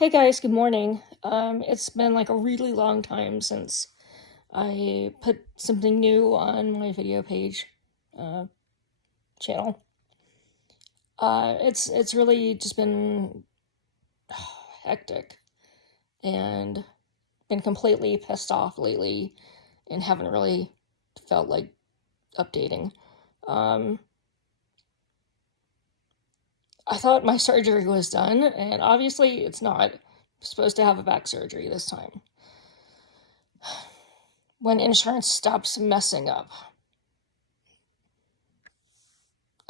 Hey guys, good morning. It's been like a really long time since I put something new on my video page uh, channel. It's really just been hectic and been completely pissed off lately and haven't really felt like updating. Um, I thought my surgery was done, and obviously it's not. I'm supposed to have a back surgery this time. When insurance stops messing up,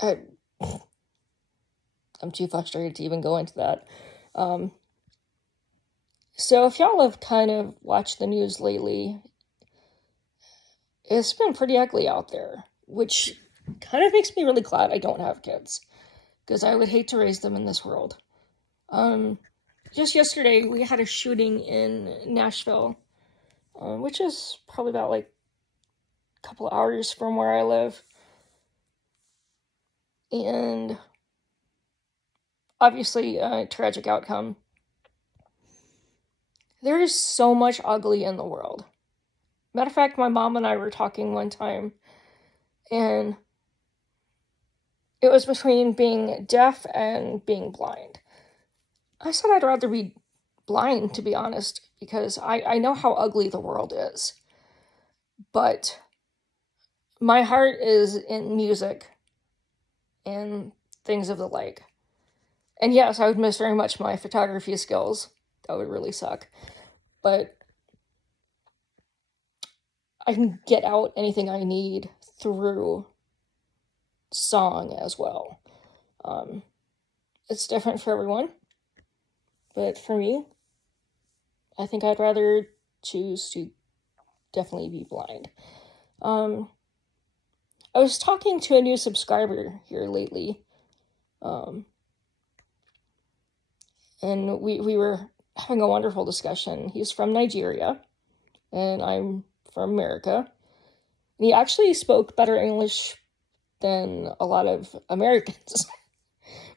I, I'm too frustrated to even go into that. Um, so if y'all have kind of watched the news lately, it's been pretty ugly out there, which kind of makes me really glad I don't have kids, because I would hate to raise them in this world. Um, just yesterday, we had a shooting in Nashville, which is probably about like a couple of hours from where I live. And obviously, a tragic outcome. There is so much ugly in the world. Matter of fact, my mom and I were talking one time, and it was between being deaf and being blind. I said I'd rather be blind, to be honest, because I know how ugly the world is. But my heart is in music and things of the like. And yes, I would miss very much my photography skills. That would really suck. But I can get out anything I need through song as well. Um, it's different for everyone, but for me, I think I'd rather choose to definitely be blind. Um, I was talking to a new subscriber here lately, um, and we were having a wonderful discussion. He's from Nigeria, and I'm from America. And he actually spoke better English than a lot of Americans,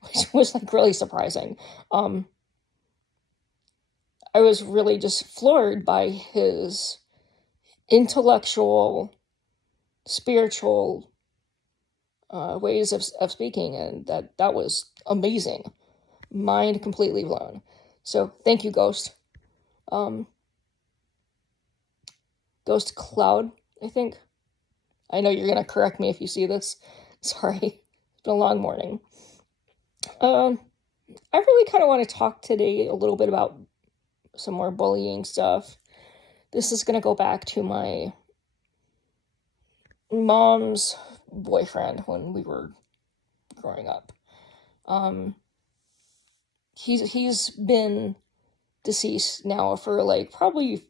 which was like really surprising. I was really just floored by his intellectual, spiritual ways of speaking, and that was amazing. Mind completely blown. So thank you, Ghost. Um, Ghost Cloud, I think. I know you're gonna correct me if you see this. Sorry, it's been a long morning. Um, I really kind of want to talk today a little bit about some more bullying stuff. This is gonna go back to my mom's boyfriend when we were growing up. Um, he's been deceased now for like probably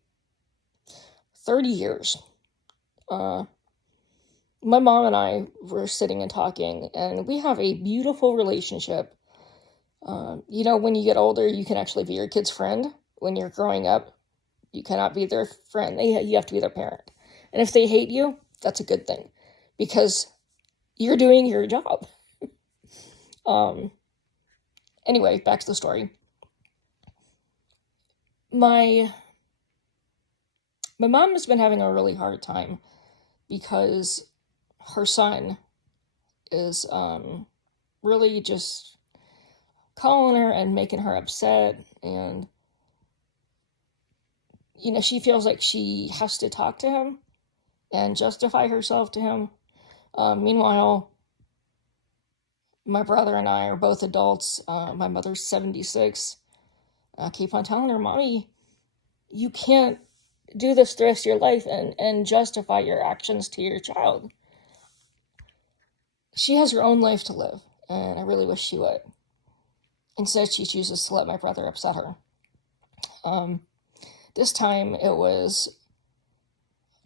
30 years. Uh, my mom and I were sitting and talking, and we have a beautiful relationship. When you get older, you can actually be your kid's friend. When you're growing up, you cannot be their friend. You have to be their parent. And if they hate you, that's a good thing, because you're doing your job. Um, anyway, back to the story. My mom has been having a really hard time because her son is really just calling her and making her upset, and she feels like she has to talk to him and justify herself to him. Meanwhile, my brother and I are both adults. My mother's 76. I keep on telling her, Mommy, you can't do this the rest of your life and justify your actions to your child. She has her own life to live, and I really wish she would. Instead, she chooses to let my brother upset her. This time it was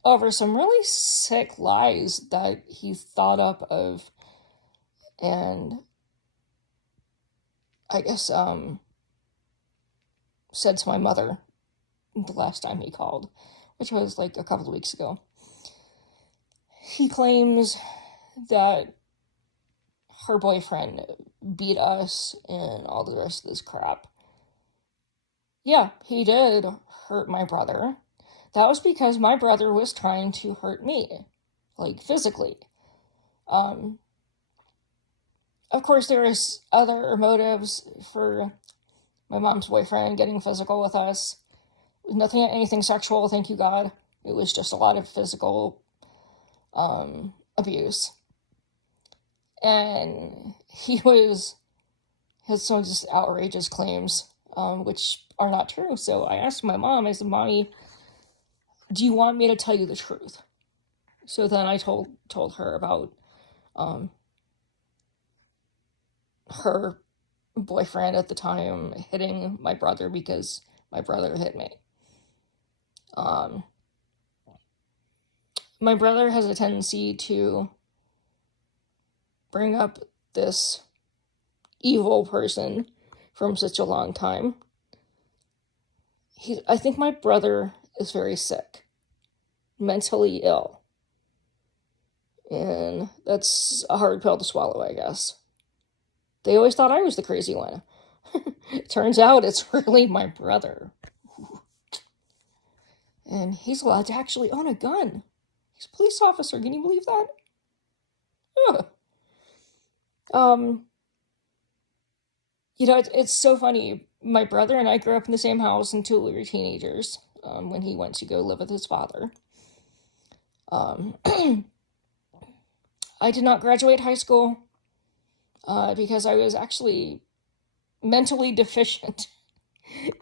over some really sick lies that he thought up of, and I guess said to my mother the last time he called, which was like a couple of weeks ago. He claims that her boyfriend beat us and all the rest of this crap. Yeah, he did hurt my brother. That was because my brother was trying to hurt me, like physically. Um, of course, there was other motives for my mom's boyfriend getting physical with us. Nothing, anything sexual, thank you God. It was just a lot of physical abuse. And he had some just outrageous claims, which are not true. So I asked my mom, I said, Mommy, do you want me to tell you the truth? So then I told her about um, her boyfriend at the time hitting my brother because my brother hit me. Um, my brother has a tendency to bring up this evil person from such a long time. I think my brother is very sick, mentally ill. And that's a hard pill to swallow, I guess. They always thought I was the crazy one. Turns out it's really my brother. And he's allowed to actually own a gun. He's a police officer. Can you believe that? Ugh. Um, it's so funny. My brother and I grew up in the same house until we were teenagers, when he went to go live with his father. I did not graduate high school because I was actually mentally deficient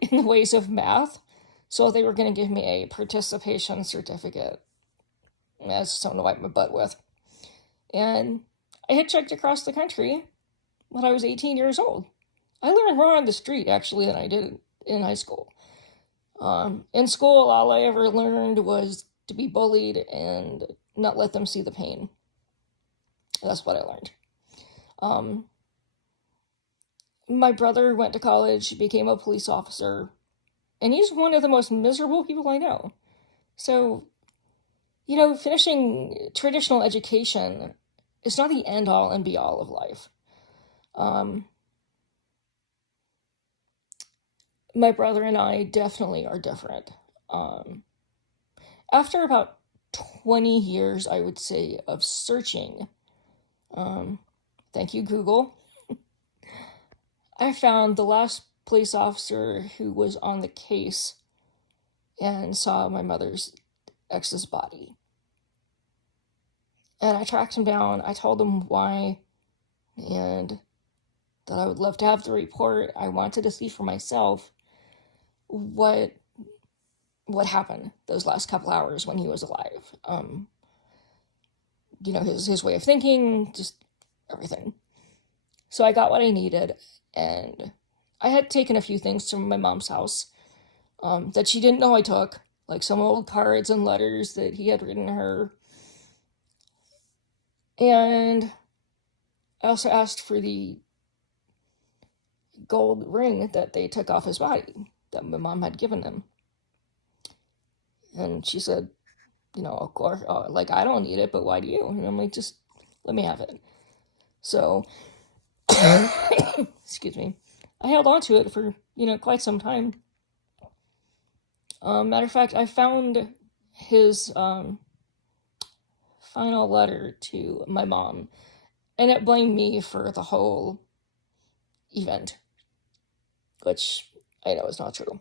in the ways of math. So they were going to give me a participation certificate as something to wipe my butt with. And I hitchhiked across the country when I was 18 years old. I learned more on the street, actually, than I did in high school. In school, all I ever learned was to be bullied and not let them see the pain. That's what I learned. My brother went to college, became a police officer, and he's one of the most miserable people I know. So, finishing traditional education is not the end all and be all of life. My brother and I definitely are different. After about 20 years, I would say, of searching, thank you, Google, I found the last police officer who was on the case and saw my mother's ex's body. And I tracked him down. I told him why, and that I would love to have the report. I wanted to see for myself what happened those last couple hours when he was alive. His way of thinking, just everything. So I got what I needed, and I had taken a few things from my mom's house that she didn't know I took, like some old cards and letters that he had written her. And I also asked for the gold ring that they took off his body that my mom had given him. And she said, of course, like, I don't need it, but why do you? And I'm like, just let me have it. So, excuse me, I held on to it for, quite some time. Matter of fact, I found his final letter to my mom, and it blamed me for the whole event, which I know is not true.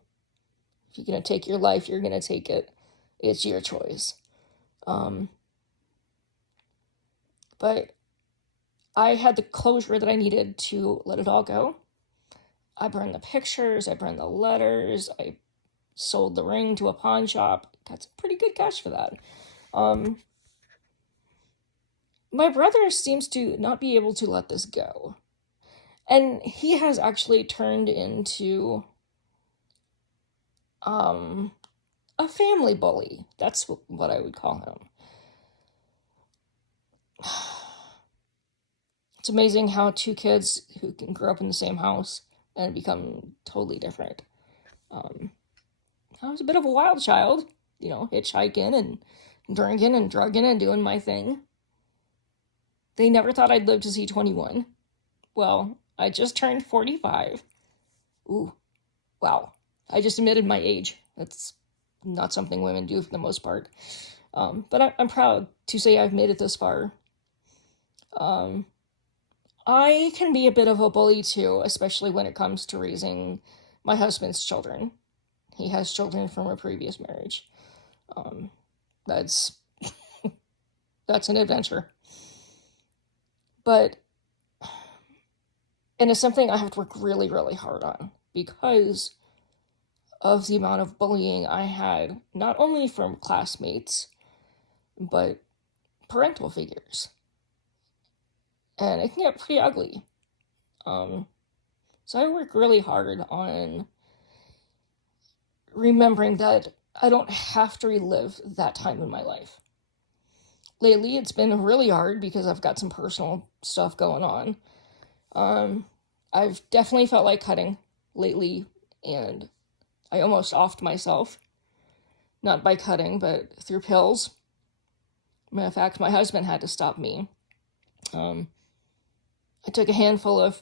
If you're going to take your life, you're going to take it. It's your choice. But I had the closure that I needed to let it all go. I burned the pictures, I burned the letters, I sold the ring to a pawn shop. Got some pretty good cash for that. My brother seems to not be able to let this go. And he has actually turned into a family bully. That's what I would call him. It's amazing how two kids who can grow up in the same house and become totally different. I was a bit of a wild child, hitchhiking and drinking and drugging and doing my thing. They never thought I'd live to see 21. Well, I just turned 45. Ooh, wow. I just admitted my age. That's not something women do for the most part. But I'm proud to say I've made it this far. I can be a bit of a bully too, especially when it comes to raising my husband's children. He has children from a previous marriage. That's that's an adventure. But and it's something I have to work really, really hard on because of the amount of bullying I had, not only from classmates, but parental figures. And it can get pretty ugly. So I work really hard on remembering that I don't have to relive that time in my life. Lately, it's been really hard because I've got some personal stuff going on. I've definitely felt like cutting lately, and I almost offed myself. Not by cutting, but through pills. Matter of fact, my husband had to stop me. I took a handful of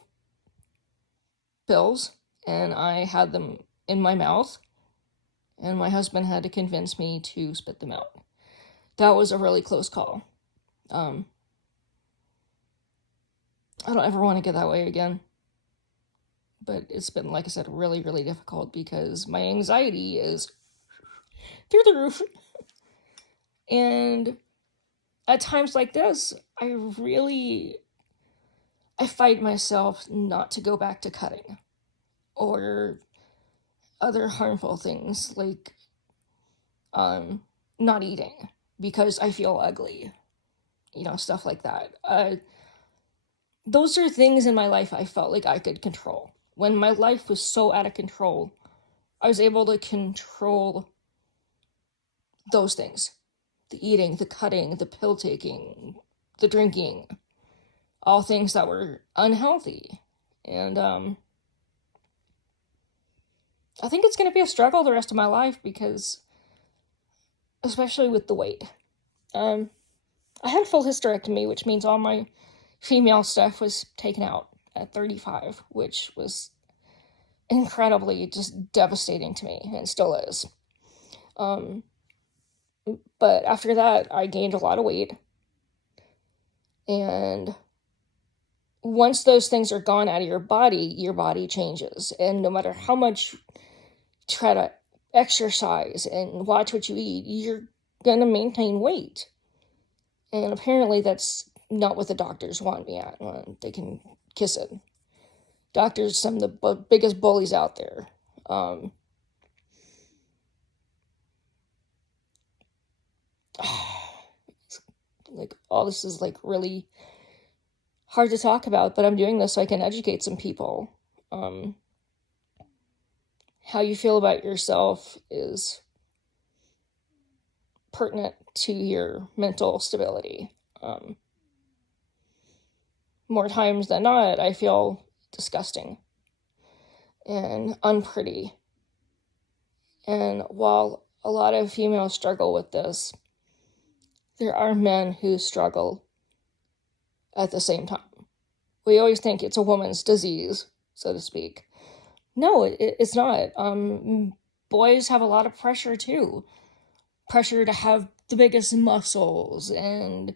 pills, and I had them in my mouth, and my husband had to convince me to spit them out. That was a really close call. I don't ever want to get that way again. But it's been, like I said, really, really difficult because my anxiety is through the roof. And at times like this, I fight myself not to go back to cutting or other harmful things like not eating because I feel ugly, stuff like that. Those are things in my life I felt like I could control. When my life was so out of control, I was able to control those things. The eating, the cutting, the pill taking, the drinking, all things that were unhealthy. And I think it's going to be a struggle the rest of my life because, especially with the weight. I had a full hysterectomy, which means all my female stuff was taken out at 35, which was incredibly just devastating to me, and still is. But after that, I gained a lot of weight. And once those things are gone out of your body changes. And no matter how much you try to exercise and watch what you eat, you're going to maintain weight. And apparently that's not what the doctors want me at. They can kiss it. Doctors, some of the biggest bullies out there. Like, all this is like really hard to talk about, but I'm doing this so I can educate some people. How you feel about yourself is pertinent to your mental stability. More times than not, I feel disgusting and unpretty. And while a lot of females struggle with this, there are men who struggle at the same time. We always think it's a woman's disease, so to speak. No, it's not. Boys have a lot of pressure too. Pressure to have the biggest muscles and,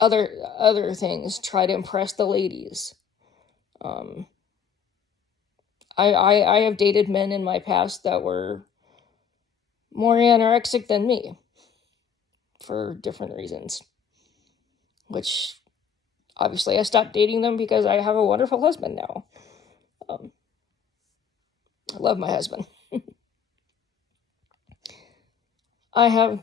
other things. Try to impress the ladies. I have dated men in my past that were more anorexic than me for different reasons. Which, obviously, I stopped dating them because I have a wonderful husband now. I love my husband. I have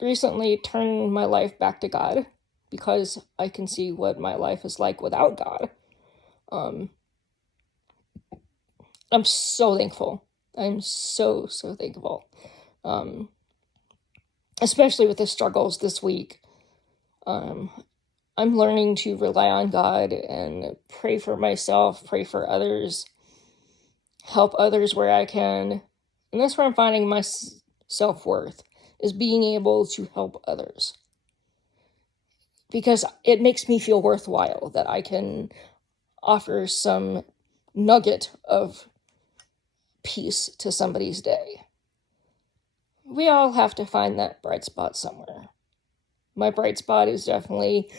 recently turned my life back to God because I can see what my life is like without God. I'm so thankful. I'm so, so thankful. Especially with the struggles this week. I'm learning to rely on God and pray for myself, pray for others, help others where I can. And that's where I'm finding my self-worth, is being able to help others. Because it makes me feel worthwhile that I can offer some nugget of piece to somebody's day. We all have to find that bright spot somewhere. My bright spot is definitely,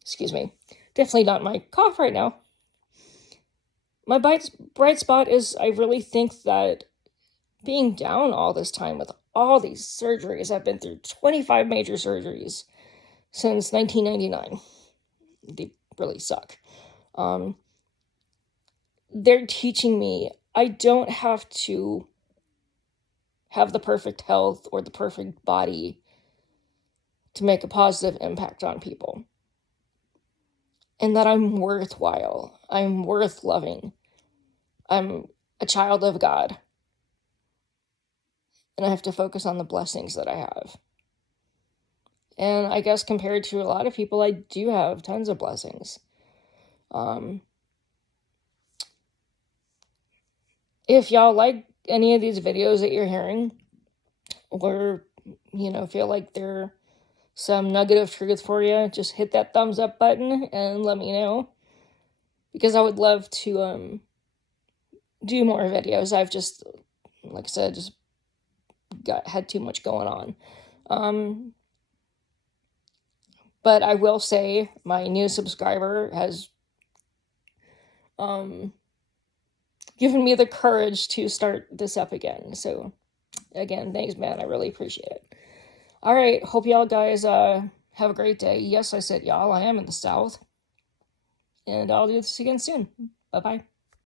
excuse me, definitely not my cough right now. My bright spot is I really think that being down all this time with all these surgeries, I've been through 25 major surgeries since 1999. They really suck. They're teaching me I don't have to have the perfect health or the perfect body to make a positive impact on people. And that I'm worthwhile. I'm worth loving. I'm a child of God. And I have to focus on the blessings that I have. And I guess compared to a lot of people, I do have tons of blessings. If y'all like any of these videos that you're hearing, or, feel like they're some nugget of truth for you, just hit that thumbs up button and let me know. Because I would love to do more videos. I've just, like I said, just had too much going on. But I will say my new subscriber has given me the courage to start this up again. So, again, thanks, man. I really appreciate it. All right. Hope y'all guys have a great day. Yes, I said y'all. I am in the South. And I'll do this again soon. Bye-bye.